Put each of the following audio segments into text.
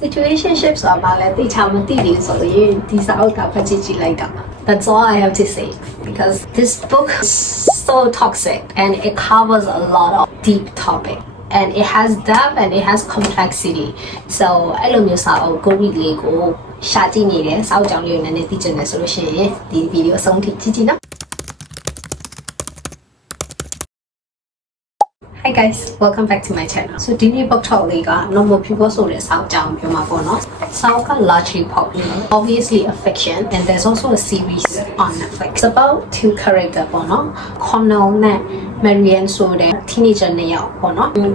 Situationships are bad. They tell me so these are all like that. That's all I have to say because this book is so toxic and it covers a lot of deep topic and it has depth and it has complexity. So I love you so go read Lego. 下季你咧，稍讲了那地震的 solution， the video 送给自己呢。Hi guys, welcome back to my channel. So this book talk normal people so the South Jam South largely popular, obviously a fiction, and there's also a series on Netflix. It's about two characters, Connell and Marianne so the teenager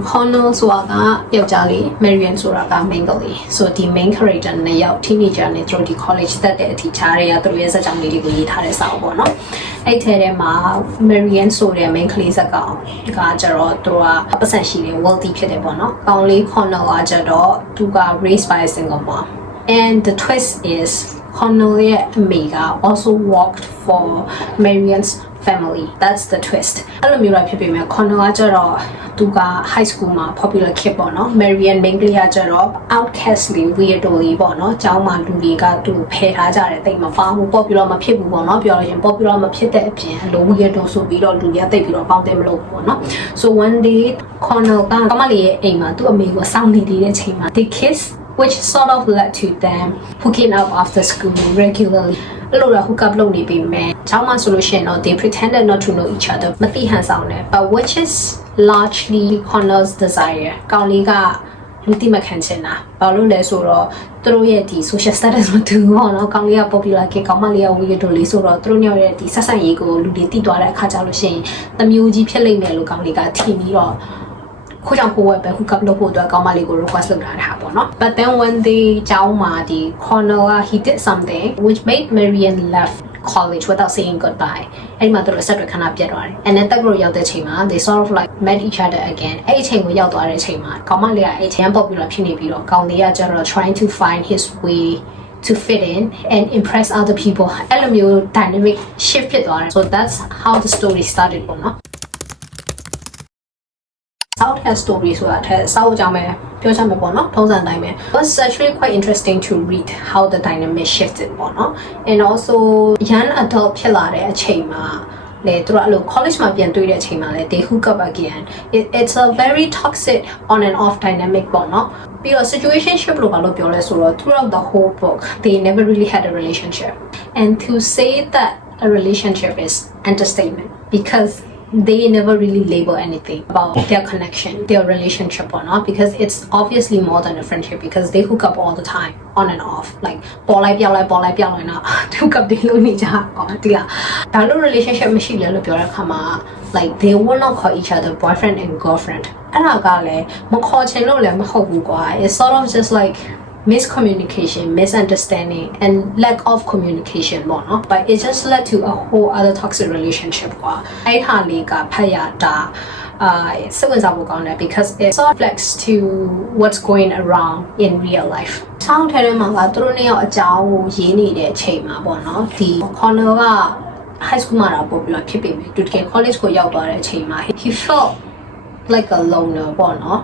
Connell so Marianne so so the main character teenager through the college that the teacher through years jam li ko yi thare sa bo no ai the de ma Marianne so the main ကလေးစက်ကကြတော့သူကပတ်စံရှိတယ် wealthy ဖြစ်တယ်ပေါ့နော်ကောင်းလေး Connell ကကြတော့သူက raised by a single mom and the twist is Connell ရဲ့အမေက also worked for Marianne's family. That's the twist. အဲ့လိုမျိုးလိုက်ဖြစ်ပေမဲ့ Connell ကကြတော့သူက high school မှာ popular kid ပေါ့နော် Marianne မိန်းကလေးကကြတော့ outcast လေး weirdo လေးပေါ့နော်ကျောင်းမှာလူတွေကသူ့ဖယ်ထားကြတယ်တိတ်မပေါင်းဘူး popular မဖြစ်ဘူးပေါ့နော်ပြောလို့ရင် popular မဖြစ်တဲ့အပြင်အလို weirdo ဆိုပြီးတော့လူတွေကတိတ်ပြီးတော့ပေါင်းတယ်မလုပ်ဘူးပေါ့နော် so one day Connell ကကမလေးရဲ့အိမ်မှာသူ့အမေကိုစောင့်နေတဲ့အချိန်မှာ they kiss which sort of led to them hooking up after school regularly. A lot of hook up lonely be men. Chama solution or they pretended not to know each other. Mati hands on it, but which is largely Connell's desire. Kaoliga Luti Macansena. Paolo Lesoro through the social status to honor Kalia popular Kamalia Widoli Soro through the Sasaigo, Luditi Dora Kajalushin, the Muji Pele Melo Kaliga Timiro. But then when they Connell he did something which made Marianne left college without saying goodbye. And then they sort of like met each other again. Trying to find his way to fit in and impress other people. Dynamic shift. So that's how the story started. South has stories that South Jame was actually quite interesting to read how the dynamic shifted and also young adult pilare a chema college they hook up again. It's a very toxic on and off dynamic because situationship throughout the whole book they never really had a relationship and to say that a relationship is understatement because they never really label anything about their connection, their relationship or not, because it's obviously more than a friendship because they hook up all the time, on and off. Like, hook up the relationship like they will not call each other boyfriend and girlfriend. It's sort of just like miscommunication, misunderstanding, and lack of communication but it just led to a whole other toxic relationship because it sort of reflects to what's going around in real life. Connell high school popular college he felt like a loner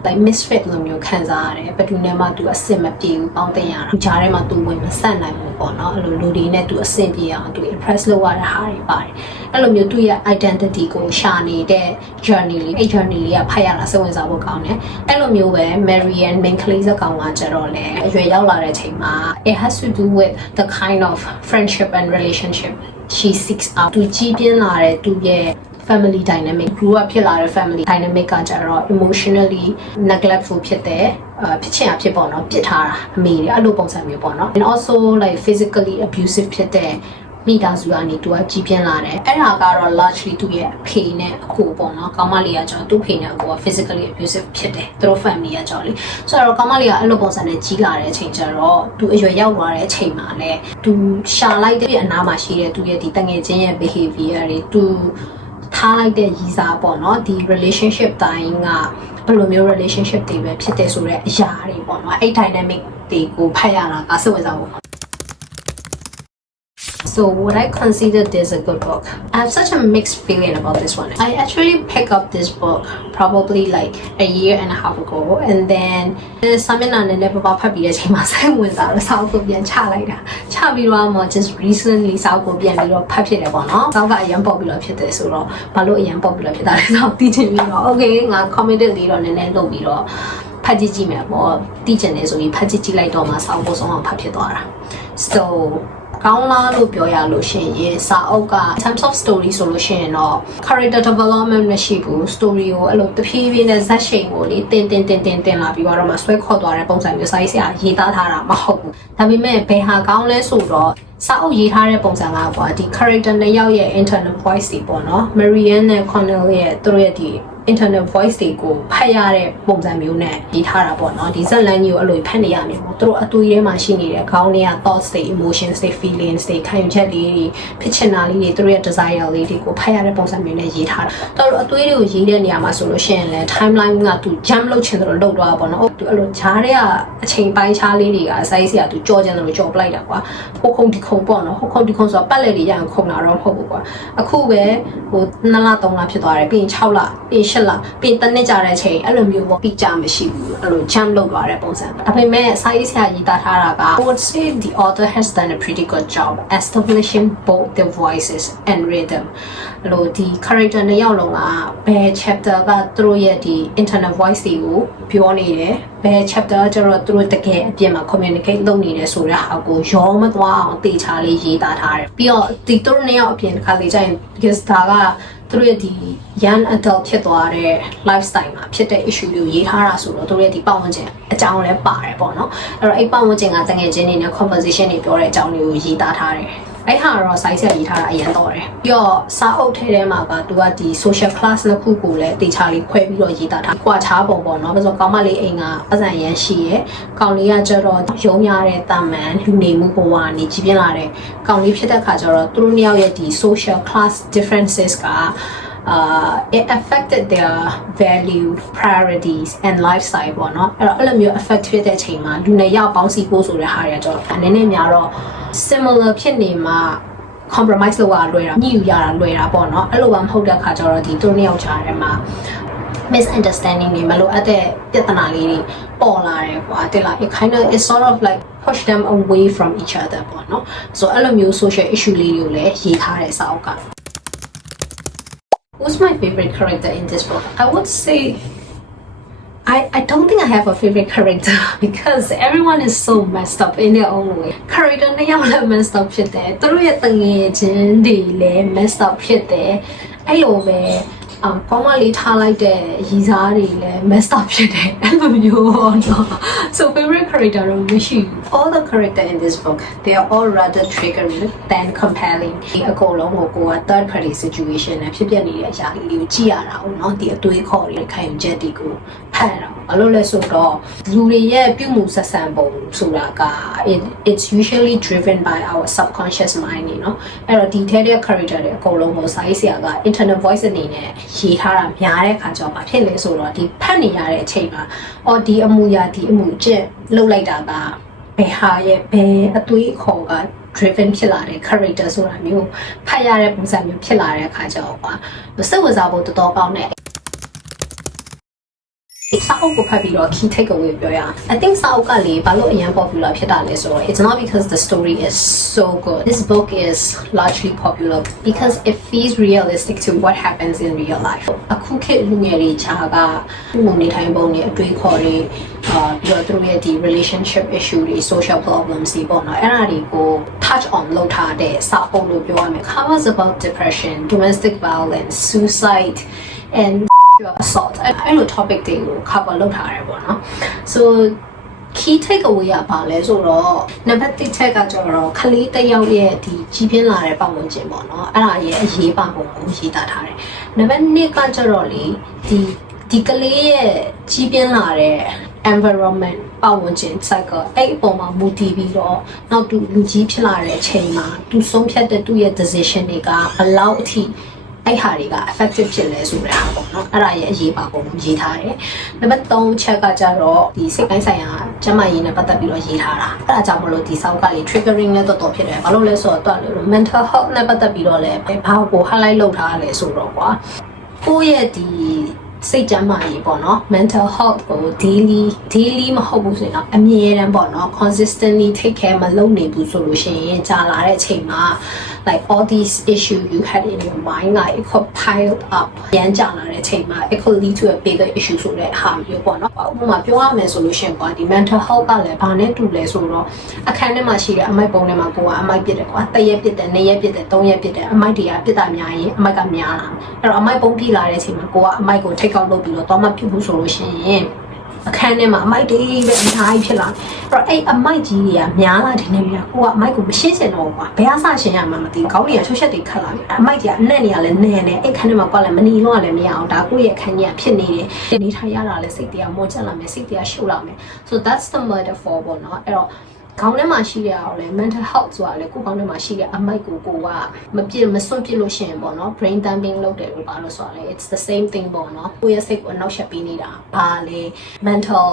like misfit လိုမျိုးခံစားရတယ်ဘယ်သူနဲ့မှသူအဆင်မပြေဘူးပေါင်းတင်ရတာဂျားထဲမှာသူဝင်မဆက်နိုင်ဘူးပေါ့နော်အဲ့လိုလူတွေနဲ့သူအဆင်ပြေအောင်သူ impress လုပ်ရတဲ့ဟာတွေပါတယ်အဲ့လိုမျိုးသူရဲ့ identity ကိုရှာနေတဲ့ journey လေးအဲ့ journey လေးကဖတ်ရတာစိတ်ဝင်စားဖို့ကောင်းတယ်အဲ့လိုမျိုးပဲ Marianne main ကလေးစကောင်ကကြတော့လေအရွယ်ရောက်လာတဲ့အချိန်မှာ it has to do with the kind of friendship and relationship she seeks out သူကြီးပြင်းလာတဲ့သူရဲ့family dynamic grew up ဖြစ်လာတဲ့ family dynamic ကကြတော့ emotionally neglectful ဖြစ်တဲ့ဖြစ်ချင်တာဖြစ်ပေါ့နော်ပြစ်ထားတာအမေတွေအဲ့လိုပုံစံမျိုးပေါ့နော် and also like physically abusive ဖြစ်တဲ့မိသားစုကနေသူကကြီးပြင်းလာတယ်အဲ့ဒါကတော့ largely သူ့ရဲ့အဖေနဲ့အကိုပေါ့နော်ကောင်မလေးကကျတော့သူ့ဖေနဲ့အကိုက physically abusive ဖြစ်တယ်သူတို့ family ကကျတော့လေဆိုတော့ကောင်မလေးကအဲ့လိုပုံစံနဲ့ကြီးလာတဲ့အချိန်ကျတော့သူအရွယ်ရောက်သွားတဲ့အချိန်မှာလည်းသူရှာလိုက်တဲ့အနားမှာရှိတဲ့သူရဲ့ဒီတငယ်ချင်းရဲ့ behavior တွေသူထားလိုက်တဲ့ရည်စားပေါ့နော်ဒီ relationship တိုင်းကဘယ်လိုမျိုး relationship တွေပဲဖြစ်တဲ့ဆိုတဲ့အရာတွေပေါ့နော်အဲ့ dynamic တွေကိုဖတ်ရတာကစိတ်ဝင်စားဖို့ So would I consider this a good book? I have such a mixed feeling about this one. I actually picked up this book probably like a year and a half ago, and then something on the never puppy that came outside with our South Korean child. Chabirama just recently South Korean little puppy that one. South Korean popular pit this or Palo Yan popular pit that is not teaching me. Okay, I commented later on the end of me. Pajiji me or teaching is only Pajiji like Thomas Albos on Papidora. So Kauna lo Pioya Lucian, yes, Saoka, terms of story solution or character development Nashibu, story or the PV as a shame only, ten la Biorama Sway Kodora, Bones and Yusaisia, Yitara, Mahobu. Have we met Peha Gaunless or Sao Yitare Bonsanga, the character Nayaye internal voice the bono, Marianne Cornelia, Dorothy. Internet voice တွေကိုဖတ်ရတဲ့ပုံစံမျိုးနဲ့ရေးထားတာပေါ့နော်ဒီဇက်လန်ကြီးကိုအဲ့လိုဖတ်နေရမယ်ပေါ့သူတို့အတူထဲမှာရှိနေတဲ့ခေါင်းတွေက thoughts တွေ emotions တွေ feelings တွေခံယူချက်လေးတွေဖြစ်ချင်တာလေးတွေသူတို့ရဲ့ desire လေးတွေကိုဖတ်ရတဲ့ပုံစံမျိုးနဲ့ရေးထားတာတော်တော်အသွေးတွေကိုရေးတဲ့နေရာမှာဆိုလို့ရှိရင်လည်း timeline ကသူ jump လုပ်ချင်တယ်လို့လုပ်သွားတာပေါ့နော်သူအဲ့လိုဂျားတွေကအချိန်ပိုင်းခြားလေးတွေက size ကသူကြော်ချင်တယ်လို့ကြော်ပလိုက်တာကွာဟိုခုံဒီခုံပေါ့နော်ဟိုခုံဒီခုံဆိုတော့ပတ်လက်တွေရအောင်ခုံတာတော့မဟုတ်ဘူးကွာအခုပဲဟို2လ3လဖြစ်သွားတယ်ပြီးရင်6လပြီးရင်8လပြီးတနစ်ကြတဲ့အချိန်အဲ့လိုမျိုးပေါ့ပြီးကြမရှိဘူးအဲ့လို jump လုပ်သွားတဲ့ပုံစံဒါပေမဲ့စာရေးဆရာရေးသားထားတာက I would say the author has done a pretty good job establishing both the voices and rhythm အဲ့လိုဒီ character နှစ်ယောက်လုံးကဘယ် chapter ကသူတို့ရဲ့ဒီ internal voice တွေကိုပြောနေတယ်ဘယ် chapter ကျတော့သူတို့တကယ်အပြင်မှာ communicate လုပ်နေတယ်ဆိုတဲ့ဟာကိုရောမသွားအောင်တေချာလေးရေးသားထားတယ်ပြီးတော့ဒီသူတို့နှစ်ယောက်အပြင်တစ်ခါလေကျရင် because ဒါကသူတို့ရဲ့ဒီ young adult ဖြစ်သွားတဲ့ lifestyle မှာဖြစ်တဲ့ issue တွေကိုရေးထားတာဆိုတော့သူတို့ရဲ့ဒီပတ်ဝန်းကျင်အကြောင်းလည်းပါတယ်ပေါ့နော်အဲ့တော့အဲ့ပတ်ဝန်းကျင်ကတကယ်ချင်းနေနဲ့ conversation တွေပြောတဲ့အကြောင်းတွေကိုရေးသားထားတယ်အဲ့ဟာတော့ size ဆက်ရေးထားတာအရင်တော့တယ်ပြီးတော့စာအုပ်ထဲမှာကသူကဒီ social class နှစ်ခုကိုလည်းတေချာလေးခွဲပြီးတော့ရေးသားထားကွာခြားပုံပေါ့နော်ပြီးတော့ကောင်းမလေးအိမ်ကပတ်စံရန်ရှိရယ်ကောင်လေးကကျတော့ရုံးရတဲ့တာမန်လူနေမှုဘဝနေကြီးပြင်းလာတဲ့ကောင်လေးဖြစ်တဲ့ခါကျတော့သူတို့နှစ်ယောက်ရဲ့ဒီ social class differences ကit affected their value priorities and lifestyle ပေါ့နော်အဲ့လိုမျိုး affect ဖြစ်တဲ့အချိန်မှာလူနဲ့ရောက်ပေါင်းစီဖို့ဆိုတဲ့ဟာတွေကတော့အနေနဲ့များတော့ similar ဖြစ်နေမှာ compromise လုပ်ရလွယ်တာညှိယူရတာလွယ်တာပေါ့နော်အဲ့လိုမှမဟုတ်တဲ့ခါကျတော့ဒီသူနှစ်ယောက်ကြားထဲမှာ misunderstanding တွေမလိုအပ်တဲ့ပြဿနာလေးတွေပေါ်လာတယ်ကွာတဲ့လား it kind of it sort of like push them away from each other ပေါ့နော် so အဲ့လိုမျိုး social issue လေးတွေကိုလည်းရေးထားတဲ့စာအုပ်ကWho's my favorite character in this book? I would say I don't think I have a favorite character because everyone is so messed up in their own way. Character တွေလည်း messed up ဖြစ်တယ်သူတို့ရဲ့တငယ်ချင်းတွေလည်း messed up ဖြစ်တယ်အဲ့လိုပဲကောင်းမလေးထားလိုက်တဲ့ရီစားတွေလည်း messed up ဖြစ်တယ်အဲ့လိုမျိုးပေါ့နော် so favorite character တော့မရှိဘူး all the character in this book they are all rather triggering than compelling ဒီအကုန်လုံးကိုကိုက third party situation နဲ့ဖြစ်ပျက်နေတဲ့အရာလေးကိုကြည့်ရတာပေါ့နော်ဒီအတွေးခေါ်တွေခံယူချက်တွေကိုဖတ်ရတာဘာလို့လဲဆိုတော့လူတွေရဲ့ပြုမှုဆက်ဆံပုံဆိုတာက it's usually driven by our subconscious mind နေနော်အဲ့တော့ဒီထဲတဲ့ character တွေအကုန်လုံးကိုစာရေးဆရာက internal voice အနေနဲ့ရေးထားတာများတဲ့ခါကျတော့ဘာဖြစ်လဲဆိုတော့ဒီဖတ်နေရတဲ့အချိန်မှာအော်ဒီအမှုရာဒီအမှုကျက်လှုပ်လိုက်တာကဘယ်ဟာရဲ့ဘယ်အသွေးအခေါ်က driven ဖြစ်လာတဲ့ character ဆိုတာမျိုးဖတ်ရတဲ့ပုံစံမျိုးဖြစ်လာတဲ့အခါကျတော့စိတ်ဝင်စားဖို့တော်တော်ကောင်းတဲ့စာအုပ်ကိုဖတ်ပြီးတော့ key takeaway ပြောရအောင် I think စာအုပ်ကလေဘာလို့အရင် popular ဖြစ်တာလဲဆိုတော့ it's not because the story is so good this book is largely popular because it feels realistic to what happens in real life အခုခေတ်လူငယ်တွေခြားကပုံနေထိုင်ပုံတွေအတွေ့အခေါ်တွေပြီးတော့သူတို့ရဲ့ဒီ relationship issue တွေ social problems တွေပေါ့နော်အဲ့ဒါတွေကို touch on လုပ်ထားတဲ့စာအုပ်လို့ပြောရမယ် covers about depression domestic violence suicide and assault အဲ့လို topic တွေကို cover လုပ်ထားတယ်ပေါ့နော် so key takeaway ကဘာလဲဆိုတော့နံပါတ်1ချက်ကကျတော့ခလေးတစ်ယောက်ရဲ့ဒီကြီးပြင်းလာတဲ့ပတ်ဝန်းကျင်ပေါ့နော်အဲ့ဒါရဲ့အရေးပါပုံကိုရေးသားထားတယ်နံပါတ်2ကကျတော့လေဒီကလေးရဲ့ကြီးပြင်းလာတဲ့ environment ပတ်ဝန်းကျင် cycle အဲ့အပေါ်မှာမူတည်ပြီးတော့နောက်သူလူကြီးဖြစ်လာတဲ့အချိန်မှာသူဆုံးဖြတ်တဲ့သူ့ရဲ့ decision တွေကဘယ်လောက်အထိ အဲ့ဟာတွေက effective ဖြစ်လဲဆိုတဲ့ဟာပေါ့နော်အဲ့ဒါရဲ့အရေးပါပုံရေးထားတယ်နံပါတ်3ချက်ကကြတော့ဒီစိတ်ပိုင်းဆိုင်ရာကျန်းမာရေးနဲ့ပတ်သက်ပြီးတော့ရေးထားတာအဲ့ဒါကြောင့်မလို့ဒီစာအုပ်ကလေ triggering နဲ့တော်တော်ဖြစ်တယ်ဘာလို့လဲဆိုတော့တွက်လို့ mental health နဲ့ပတ်သက်ပြီးတော့လည်းဘာကို highlight လုပ်ထားလဲဆိုတော့ကွာကိုယ့်ရဲ့ဒီစိတ်ကျန်းမာရေးပေါ့နော် mental health ကို daily မဟုတ်ဘူးဆိုရင်တော့အမြဲတမ်းပေါ့နော် consistently take care မလုပ်နေဘူးဆိုလို့ရှိရင်ကြာလာတဲ့အချိန်မှာ like all these issues you had in your mind like it could pile up ရမ်းကြာလာတဲ့အချိန်မှာ it could lead to a bigger issue ဆိုတဲ့ဟာမျိုးပေါ့နော်ဥပမာပြောရမယ်ဆိုလို့ရှိရင်ကွာဒီ mental health ကလည်းဘာနဲ့တူလဲဆိုတော့အခန်းထဲမှာရှိတဲ့အမိုက်ပုံထဲမှာကိုကအမိုက်ပြစ်တယ်ကွာတစ်ရက်ပြစ်တယ်နှစ်ရက်ပြစ်တယ်သုံးရက်ပြစ်တယ်အမိုက်တွေကပြစ်တာများရင်အမိုက်ကများလာအဲ့တော့အမိုက်ပုံပြလာတဲ့အချိန်မှာကိုကအမိုက်ကိုထိတ်ကောက်လုပ်ပြီးတော့မဖြစ်ဘူးဆိုလို့ရှိရင်အခန်းထဲမှာအမိုက်တွေပဲအများကြီးဖြစ်လာအဲ့တော့အဲ့အမိုက်ကြီးတွေကများလာတဲ့နေရာကိုကအမိုက်ကိုမရှင်းချင်တော့ဘူးကွာဘယ်အဆရှင်းရမှမသိခေါင်းတွေကချွတ်ချက်တွေခတ်လာပြီအမိုက်ကြီးကအနက်နေရလဲနဲနေအဲ့ခန်းထဲမှာကွာလည်းမနီတော့လည်းမရအောင်ဒါကိုယ့်ရဲ့ခန်းကြီးကဖြစ်နေတယ်နေထိုင်ရတာလည်းစိတ်တရားမောကျလာမယ်စိတ်တရားရှုပ်လာမယ် so that's the metaphor ပေါ့နော်အဲ့တော့ခေါင်းထဲမှာရှိတဲ့အောင်လဲ mental health ဆိုတာလေကိုယ်ခေါင်းထဲမှာရှိတဲ့အမိုက်ကိုကမစွန့်ပစ်လို့ရှိရင်ပေါ့နော် brain dumping လုပ်တယ်လို့ပါလို့ဆိုတာလေ it's the same thing ပေါ့နော်ကိုယ့်ရဲ့စိတ်ကိုအနောက်ရှက်ပေးနေတာဘာလဲ mental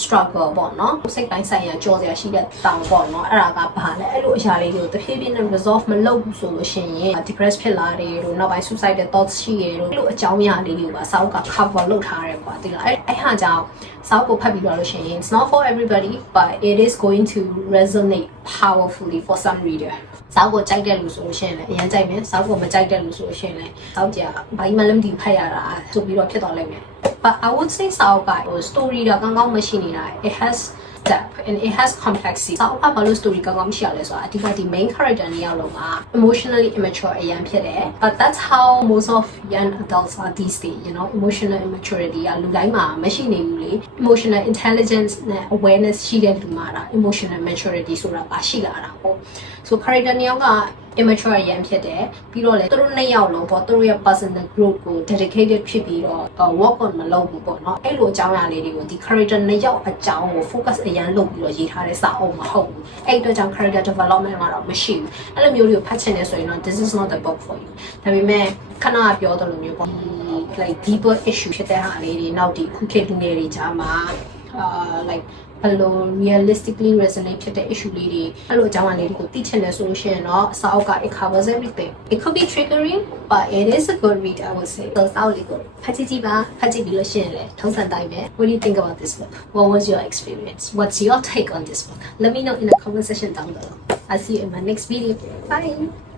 struggle ပေါ့နော်စိတ်တိုင်းဆိုင်ရာကြောစရာရှိတဲ့တောင်ပေါ့နော်အဲ့ဒါကဘာလဲအဲ့လိုအရာလေးတွေကိုတဖြည်းဖြည်းနဲ့ resolve မလုပ်ဘူးဆိုလို့ရှိရင် depressed ဖြစ်လာတယ်လို့နောက်ပိုင်း suicidal thoughts ရှိရလို့အဲ့လိုအကြောင်းအရာလေးတွေကိုပါစာအုပ်က cover လုပ်ထားတယ်ပေါ့ဒီလားအဲ့ဟာကြောင့်စာအုပ်ကိုဖတ်ပြီးတော့လို့ရှိရင် it's not for everybody but it is going to resonate powerfully for some reader စာအုပ်ကိုကြိုက်တဲ့လူဆိုလို့ရှိရင်လည်းအရင်ကြိုက်မယ်စာအုပ်ကိုမကြိုက်တဲ့လူဆိုလို့ရှိရင်လည်းစာအုပ်ကြာဘာမှလည်းမသိဖတ်ရတာဆိုပြီးတော့ဖြစ်သွားလိမ့်မယ် but I would say စာအုပ်က story တော့ကောင်းကောင်းမရှိနေတာ it has depth and it has complexity စာအုပ်ကဘာလို့ story ကောင်းကောင်းမရှိရလဲဆိုတာအဓိကဒီ main character နှစ်ယောက်လုံးက emotionally immature အရင်ဖြစ်တယ် but that's how most of young adults are these days you know emotional immaturity ကလူတိုင်းမှာမရှိနေဘူးလေ emotional intelligence နဲ့ awareness ရှိတဲ့လူမှာဒါ emotional maturity ဆိုတာပါရှိလာတာပေါ့ so character နှစ်ယောက်က immature ရန်ဖြစ်တယ်ပြီးတော့လေသူတို့နှစ်ယောက်လုံးပေါ့သူတို့ရဲ့ personal growth ကို dedicated ဖြစ်ပြီးတော့ work on မလုပ်ဘူးပေါ့နော်အဲ့လိုအကြောင်းအရာလေးတွေကိုဒီ character နှစ်ယောက်အကြောင်းကို focus အရန်လုပ်ပြီးတော့ရေးထားတဲ့စာအုပ်မဟုတ်ဘူးအဲ့အတွက်ကြောင့် character development ကတော့မရှိဘူးအဲ့လိုမျိုးတွေကိုဖတ်ချင်နေဆိုရင်တော့ this is not the book for you ဒါပေမဲ့ခဏပြောသလိုမျိုးပေါ့ like deeper issue ဖြစ်တဲ့ဟာလေးတွေနောက်ဒီခုခေတ်လူငယ်တွေကြားမှာlike ဘယ်လို realistically resonate ဖြစ်တဲ့ issue လေးတွေအဲ့လိုအကြောင်းအရာလေးတွေကိုသိချင်တယ်ဆိုလို့ရှိရင်တော့စာအုပ်က it covers everything it could be triggering but it is a good read I would say စာအုပ်လေးကိုဖတ်ကြည့်ပါဖတ်ကြည့်ပြီးလို့ရှိရင်လည်းထုံးစံတိုင်းပဲ what do you think about this book what was your experience what's your take on this book let me know in the comment section down below I'll see you in my next video bye